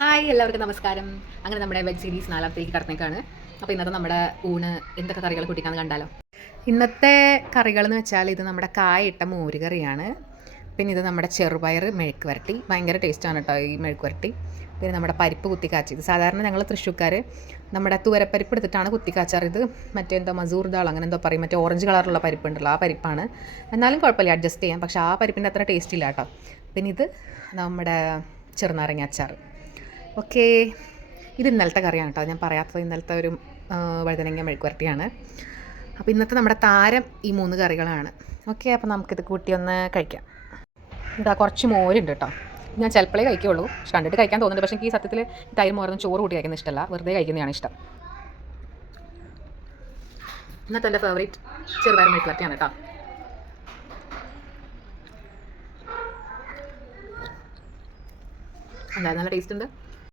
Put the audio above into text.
Hi എല്ലാവർക്കും നമസ്കാരം. അങ്ങനെ നമ്മുടെ വെബ് സീരീസ് നാലാമത്തേക്ക് കടന്നേക്കാണ്. അപ്പോൾ ഇന്നത്തെ നമ്മുടെ ഊണ് എന്തൊക്കെ കറികൾ കൂട്ടിക്കാന്ന് കണ്ടാലോ. ഇന്നത്തെ കറികൾ എന്ന് വെച്ചാൽ ഇത് നമ്മുടെ കായിട്ട മോര് കറിയാണ്. പിന്നെ ഇത് നമ്മുടെ ചെറുപയർ മെഴുക്ക് വരട്ടി, ഭയങ്കര ടേസ്റ്റാണ് കേട്ടോ ഈ മെഴുക്ക് വരട്ടി. പിന്നെ നമ്മുടെ പരിപ്പ് കുത്തിക്കാച്ചിയത്. സാധാരണ ഞങ്ങൾ തൃശ്ശൂർക്കാർ നമ്മുടെ തുവരപ്പരിപ്പ് എടുത്തിട്ടാണ് കുത്തിക്കാച്ചാറ്. ഇത് മറ്റേ എന്തോ മസൂർ ദാൾ അങ്ങനെ എന്തോ പറയും, മറ്റേ ഓറഞ്ച് കളറുള്ള പരിപ്പുണ്ടല്ലോ, ആ പരിപ്പാണ്. എന്നാലും കുഴപ്പമില്ല, അഡ്ജസ്റ്റ് ചെയ്യാം. പക്ഷേ ആ പരിപ്പിൻ്റെ അത്ര ടേസ്റ്റ് ഇല്ല കേട്ടോ. പിന്നെ ഇത് നമ്മുടെ ചെറുനാരങ്ങ അച്ചാർ. ഓക്കേ, ഇത് ഇന്നലത്തെ കറിയാണ് കേട്ടോ, ഞാൻ പറയാത്തത് ഇന്നലത്തെ ഒരു വഴുതനങ്ങ മെഴുക്ക് വരട്ടിയാണ്. അപ്പോൾ ഇന്നത്തെ നമ്മുടെ താരം ഈ 3 കറികളാണ്. ഓക്കെ, അപ്പോൾ നമുക്കിത് കൂട്ടി ഒന്ന് കഴിക്കാം. ഇതാ കുറച്ച് മോരുണ്ട് കേട്ടോ. ഞാൻ ചിലപ്പോഴേ കഴിക്കുകയുള്ളൂ, പക്ഷെ കണ്ടിട്ട് കഴിക്കാൻ തോന്നുന്നുണ്ട്. പക്ഷേ എനിക്ക് ഈ സത്യത്തിൽ തൈര് മോരൊന്നും ചോറ് കൂട്ടി കഴിക്കുന്ന ഇഷ്ടമല്ല, വെറുതെ കഴിക്കുന്നതാണ് ഇഷ്ടം. ഇന്നത്തെ എൻ്റെ ഫേവറേറ്റ് ചെറുപയർ മെഴുക്ക് വരട്ടിയാണ് കേട്ടോ. എന്താ നല്ല ടേസ്റ്റ് ഉണ്ട്.